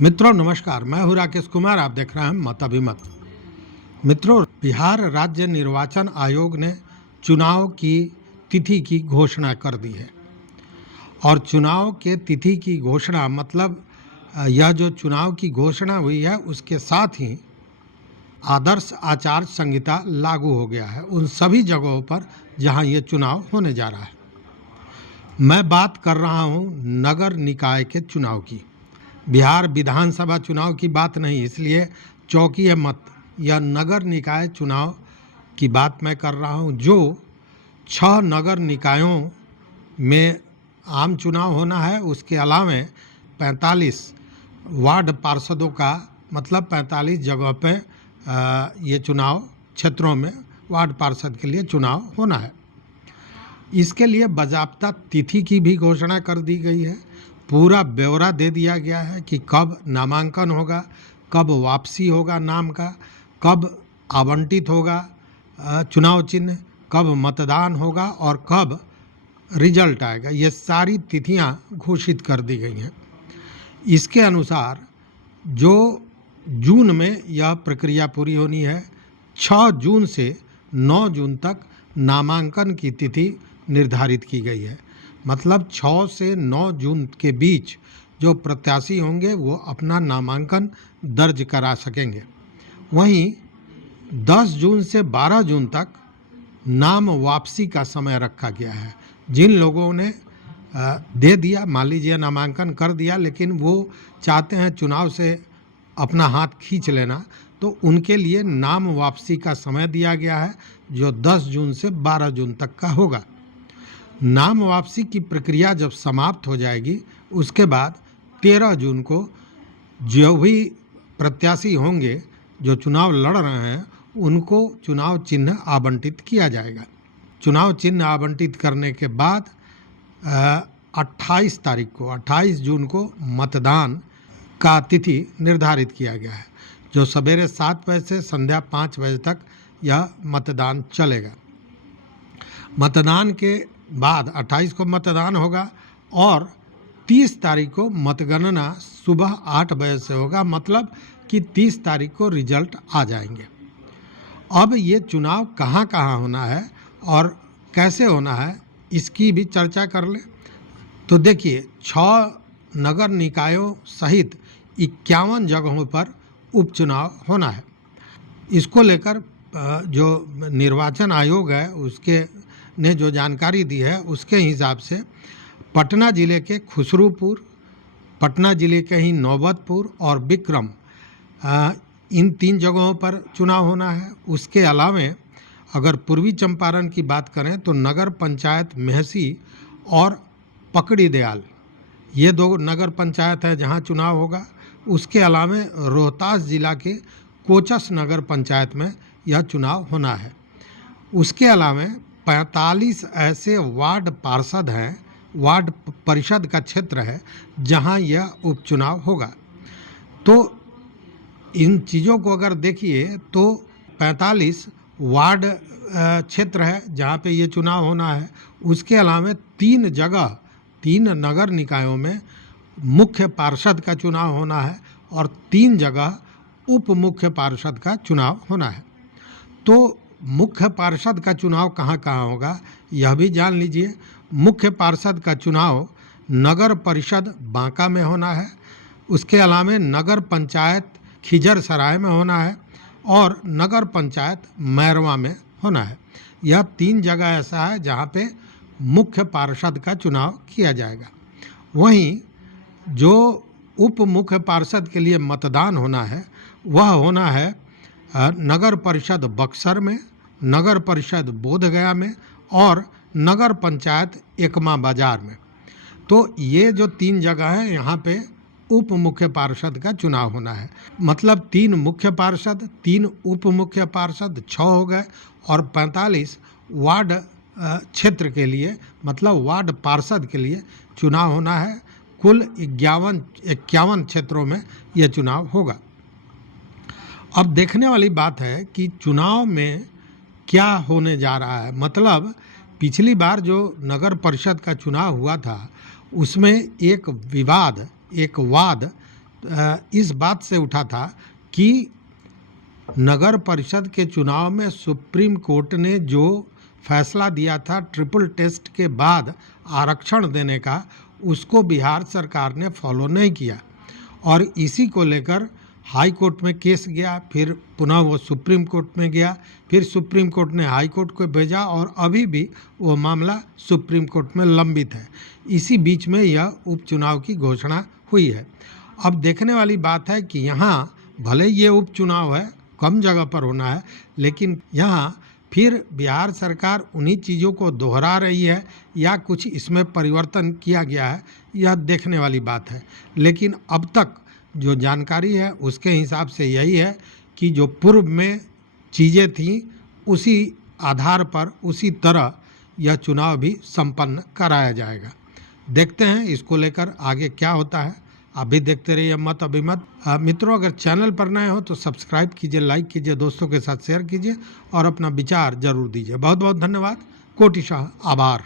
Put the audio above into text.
मित्रों नमस्कार, मैं हूं राकेश कुमार। आप देख रहे हैं मत अभिमत। मित्रों, बिहार राज्य निर्वाचन आयोग ने चुनाव की तिथि की घोषणा कर दी है और चुनाव के तिथि की घोषणा मतलब यह जो चुनाव की घोषणा हुई है उसके साथ ही आदर्श आचार संहिता लागू हो गया है उन सभी जगहों पर जहां ये चुनाव होने जा रहा है। मैं बात कर रहा हूं नगर निकाय के चुनाव की। बिहार विधानसभा चुनाव की बात नहीं, इसलिए चौंकिए मत। यह नगर निकाय चुनाव की बात मैं कर रहा हूं जो 6 नगर निकायों में आम चुनाव होना है। उसके अलावा 45 वार्ड पार्षदों का मतलब 45 जगह पे ये चुनाव क्षेत्रों में वार्ड पार्षद के लिए चुनाव होना है। इसके लिए बाज़ाब्ता तिथि की भी घोषणा कर दी गई है। पूरा ब्यौरा दे दिया गया है कि कब नामांकन होगा, कब वापसी होगा नाम का, कब आवंटित होगा चुनाव चिन्ह, कब मतदान होगा और कब रिजल्ट आएगा। ये सारी तिथियां घोषित कर दी गई हैं। इसके अनुसार जो जून में यह प्रक्रिया पूरी होनी है, 6 जून से 9 जून तक नामांकन की तिथि निर्धारित की गई है। मतलब 6 से 9 जून के बीच जो प्रत्याशी होंगे वो अपना नामांकन दर्ज करा सकेंगे। वहीं 10 जून से 12 जून तक नाम वापसी का समय रखा गया है। जिन लोगों ने दे दिया, मान लीजिए नामांकन कर दिया, लेकिन वो चाहते हैं चुनाव से अपना हाथ खींच लेना, तो उनके लिए नाम वापसी का समय दिया गया है जो 10 जून से 12 जून तक का होगा। नाम वापसी की प्रक्रिया जब समाप्त हो जाएगी उसके बाद 13 जून को जो भी प्रत्याशी होंगे जो चुनाव लड़ रहे हैं उनको चुनाव चिन्ह आवंटित किया जाएगा। चुनाव चिन्ह आवंटित करने के बाद 28 जून को मतदान का तिथि निर्धारित किया गया है जो सवेरे 7 बजे से संध्या 5 बजे तक यह मतदान चलेगा। मतदान के बाद 28 को मतदान होगा और 30 तारीख को मतगणना सुबह 8 बजे से होगा। मतलब कि 30 तारीख को रिजल्ट आ जाएंगे। अब ये चुनाव कहाँ कहाँ होना है और कैसे होना है इसकी भी चर्चा कर लें। तो देखिए, 6 नगर निकायों सहित 51 जगहों पर उपचुनाव होना है। इसको लेकर जो निर्वाचन आयोग है उसके ने जो जानकारी दी है उसके हिसाब से पटना ज़िले के खुसरूपुर, पटना ज़िले के ही नौबतपुर और विक्रम, इन 3 जगहों पर चुनाव होना है। उसके अलावा अगर पूर्वी चंपारण की बात करें तो नगर पंचायत मेहसी और पकड़ी दयाल, ये 2 नगर पंचायत है जहां चुनाव होगा। उसके अलावा रोहतास जिला के कोचस नगर पंचायत में यह चुनाव होना है। उसके अलावा 45 ऐसे वार्ड पार्षद हैं, वार्ड परिषद का क्षेत्र है जहां यह उपचुनाव होगा। तो इन चीज़ों को अगर देखिए तो 45 वार्ड क्षेत्र है जहां पे ये चुनाव होना है। उसके अलावा 3 जगह 3 नगर निकायों में मुख्य पार्षद का चुनाव होना है और 3 जगह उप मुख्य पार्षद का चुनाव होना है। तो मुख्य पार्षद का चुनाव कहाँ कहाँ होगा यह भी जान लीजिए। मुख्य पार्षद का चुनाव नगर परिषद बांका में होना है। उसके अलावा नगर पंचायत खिजरसराय में होना है और नगर पंचायत मैरवा में होना है। यह 3 जगह ऐसा है जहाँ पे मुख्य पार्षद का चुनाव किया जाएगा। वहीं जो उप मुख्य पार्षद के लिए मतदान होना है वह होना है नगर परिषद बक्सर में, नगर परिषद बोधगया में और नगर पंचायत एकमा बाजार में। तो ये जो 3 जगह हैं यहाँ पे उप मुख्य पार्षद का चुनाव होना है। मतलब 3 मुख्य पार्षद, 3 उप मुख्य पार्षद, 6 हो गए और 45 वार्ड क्षेत्र के लिए मतलब वार्ड पार्षद के लिए चुनाव होना है। कुल 51 क्षेत्रों में यह चुनाव होगा। अब देखने वाली बात है कि चुनाव में क्या होने जा रहा है। मतलब पिछली बार जो नगर परिषद का चुनाव हुआ था उसमें एक वाद इस बात से उठा था कि नगर परिषद के चुनाव में सुप्रीम कोर्ट ने जो फैसला दिया था ट्रिपल टेस्ट के बाद आरक्षण देने का, उसको बिहार सरकार ने फॉलो नहीं किया और इसी को लेकर हाई कोर्ट में केस गया, फिर पुनः वो सुप्रीम कोर्ट में गया, फिर सुप्रीम कोर्ट ने हाई कोर्ट को भेजा और अभी भी वो मामला सुप्रीम कोर्ट में लंबित है। इसी बीच में यह उपचुनाव की घोषणा हुई है। अब देखने वाली बात है कि यहाँ भले ये उपचुनाव है, कम जगह पर होना है, लेकिन यहाँ फिर बिहार सरकार उन्हीं चीज़ों को दोहरा रही है या कुछ इसमें परिवर्तन किया गया है, यह देखने वाली बात है। लेकिन अब तक जो जानकारी है उसके हिसाब से यही है कि जो पूर्व में चीज़ें थीं उसी आधार पर, उसी तरह यह चुनाव भी संपन्न कराया जाएगा। देखते हैं इसको लेकर आगे क्या होता है। आप भी देखते रहिए मत अभिमत। मित्रों, अगर चैनल पर नए हो तो सब्सक्राइब कीजिए, लाइक कीजिए, दोस्तों के साथ शेयर कीजिए और अपना विचार जरूर दीजिए। बहुत बहुत धन्यवाद। कोटिशाह आभार।